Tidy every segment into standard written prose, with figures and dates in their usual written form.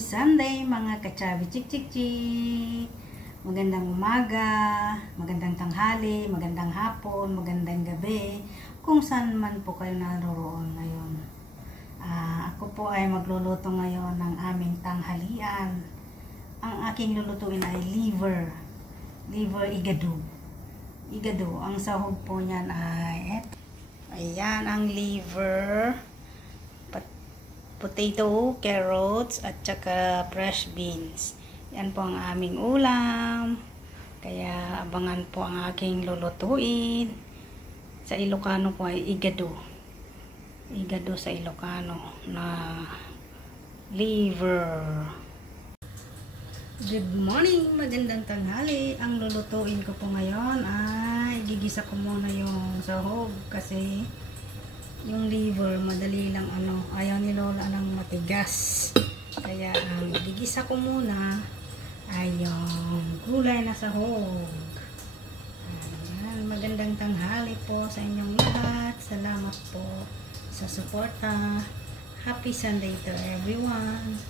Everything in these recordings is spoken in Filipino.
Sunday mga kachabi chik. Magandang umaga, magandang tanghali, magandang hapon, magandang gabi, kung saan man po kayo naroroon ngayon. Ako po ay magluluto ngayon ng aming tanghalian. Ang aking lulutuin ay liver igado. Ang sahog po niyan ay ayan ang liver, potato, carrots, at saka fresh beans. Yan po ang aming ulam. Kaya abangan po ang aking lulutuin. Sa Ilocano po ay igado. Igado sa Ilocano na liver. Good morning, magandang tanghali. Ang lulutuin ko po ngayon ay gigisa ko muna yung sahog kasi yung liver, madali lang ayaw ni Lola ng matigas. Kaya ang gigisa ko muna ay yung gulay na sahog. Ayan, magandang tanghali po sa inyong lahat. Salamat po sa suporta. Happy Sunday to everyone.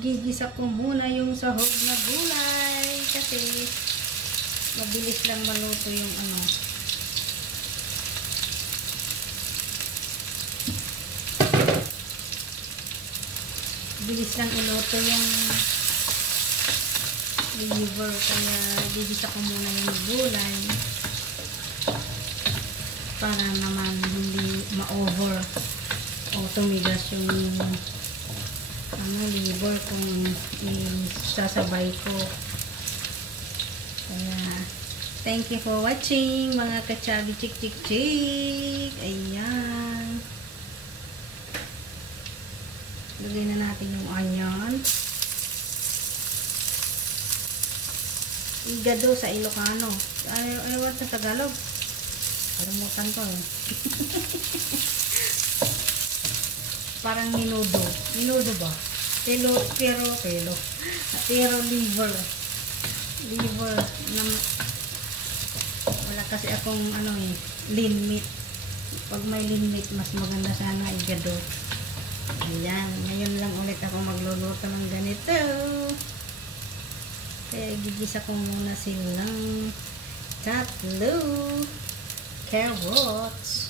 Gigisa ko muna yung sahog na gulay kasi mabilis lang maluto yung bilis lang iluto yung liver, kaya gigisa ko muna yung gulay para naman hindi ma-over o tumigas yung liver kung isasabay ko. Kaya thank you for watching mga kachabi chik. Ayan, lagay na natin yung onion. Igado sa Ilocano. Ayaw sa Tagalog, kalimutan ko parang minudo ba? Pero liver na wala kasi akong lean meat. Pag may lean meat, mas maganda sana igado. Ayan, ngayon lang ulit ako magluluto ng ganito. Kaya gigisa ko muna silang tatlo carrots.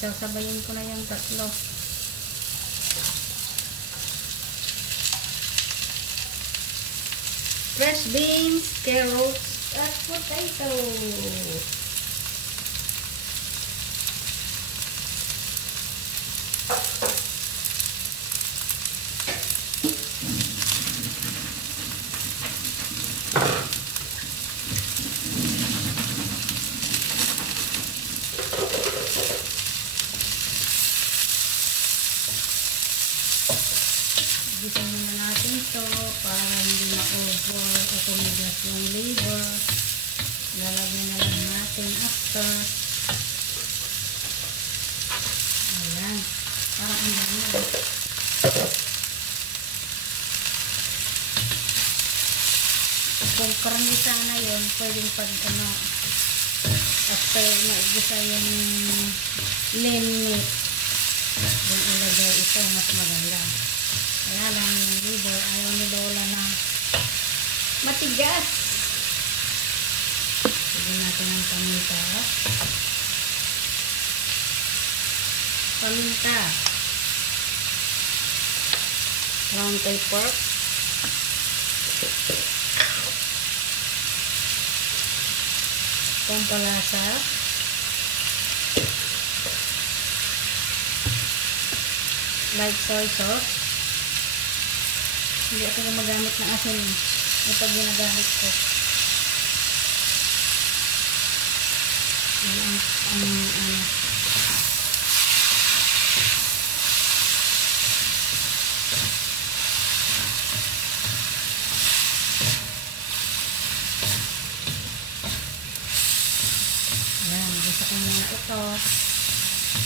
Sasabayin ko na yung tatlo. Fresh beans, carrots, at potato. Gisahin na natin ito para hindi ma-over o tumigas yung liver. Lalagyan na lang natin after. Ayan, parang ang dami na. Kung karne sana yun, pwedeng pag after maigisa yung lean meat, yung ilagay ito, mas maganda. Kaya lang yung liver, ayaw ni Lola na matigas. Lagyan natin ng paminta, ground pepper, pampalasa, light soy sauce. Hindi ako gumagamit ng asin. Ito ginagamit ko.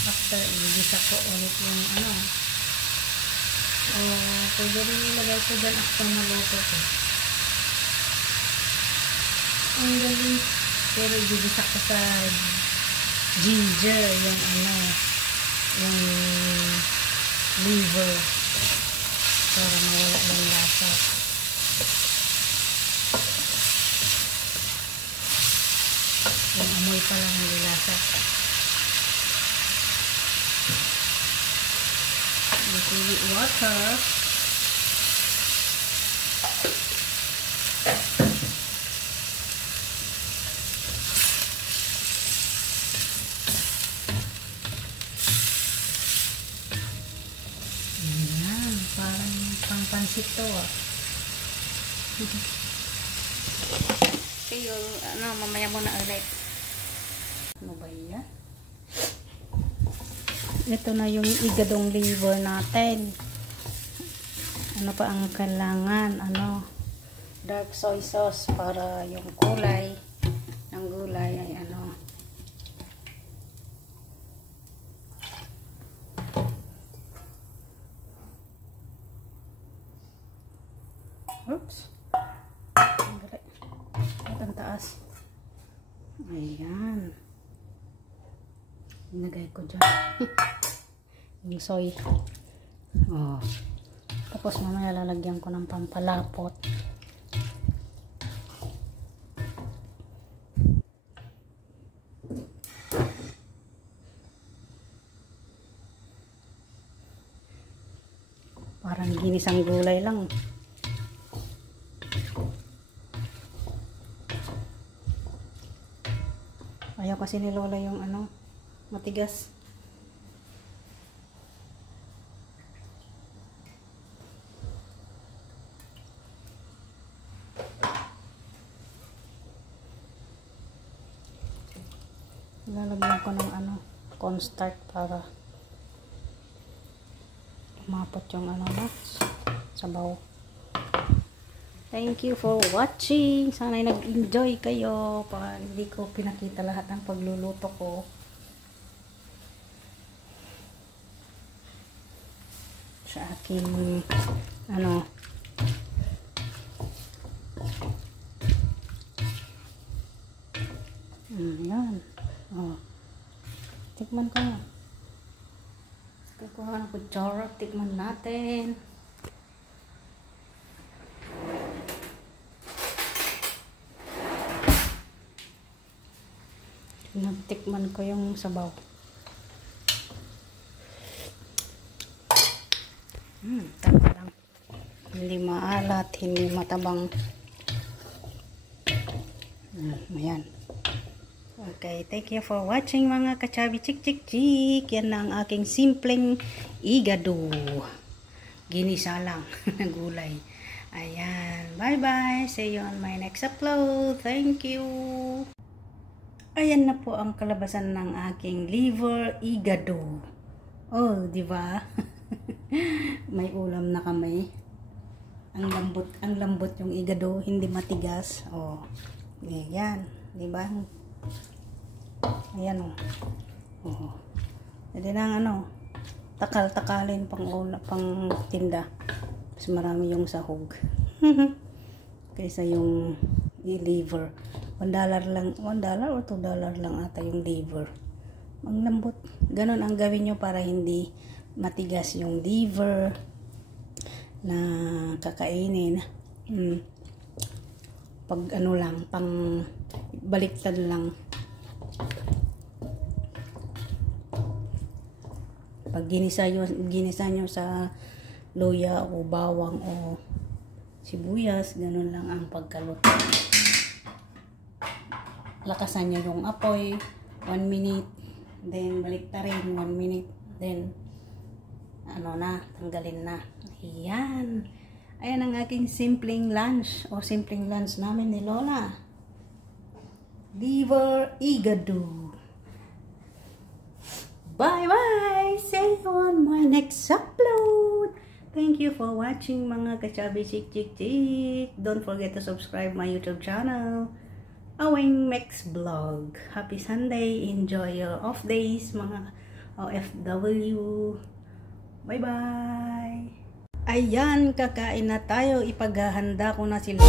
After, igigisa ko ulit yung ano. Pwede rin ilagay ko dyan after maluto ko. Ang galing. Pero igigisa ko sa ginger, yung ano, yung liver. Para mawala ng lasa. Yung amoy pa lang ng lasa. With water. Ayan, parang pang-pansit to ah. Okay, ano, mamaya muna ulit. Ano ba yan? Ito na yung igadong liver natin. Ano pa ang kailangan? Ano? Dark soy sauce para yung kulay ng gulay ay ano. Oops. Ang taas. Ayan. Inagay ko dyan. Yung soy. Oh. Tapos mamaya lalagyan ko ng pampalapot. Parang ginisang gulay lang. Ayaw kasi ni Lola yung ano, matigas. Lalagyan ko ng ano, cornstarch para umapot yung ano na sabaw. Thank you for watching. Sana'y nag-enjoy kayo. Hindi ko pinakita lahat ng pagluluto ko. Sa aking ano, yan. Oh. Tikman ko na. Kukuha ng kutsara. Tikman natin. Natikman ko yung sabaw. Tama lang. Hindi maalat, hindi matabang. Ayan. Okay, thank you for watching mga kachabi chik. Yan na ang aking simpleng igado. Ginisa lang na gulay. Ayan. Bye-bye. See you on my next upload. Thank you. Ayan na po ang kalabasan ng aking liver igado. Oh, di ba? May ulam na kami. Ang lambot yung igado, hindi matigas. Oh. Ayan, di ba? Ayan oh. Oh. Pwede nang ano, takal-takalin pang tinda. Mas marami yung sahog. Kaysa yung liver. $1 lang, $1 or $2 lang ata yung liver. Ang lambot. Ganon ang gawin nyo para hindi matigas yung liver na kakainin. Pag ano lang, pang baliktad lang. Pag ginisa nyo sa luya o bawang o sibuyas, ganon lang ang pagkaluto. Lakasan nyo yung apoy 1 minute, then baliktarin 1 minute, then ano na, tanggalin na. Ayan. Ayan ang aking simpleng lunch o simpleng lunch namin ni Lola. Liver igado. Bye bye. See you on my next upload. Thank you for watching mga kachabi chik. Don't forget to subscribe my YouTube channel. Awing Mex Vlog. Happy Sunday. Enjoy your off days mga OFW. Bye-bye! Ayan, kakain na tayo. Ipaghahanda ko na sila.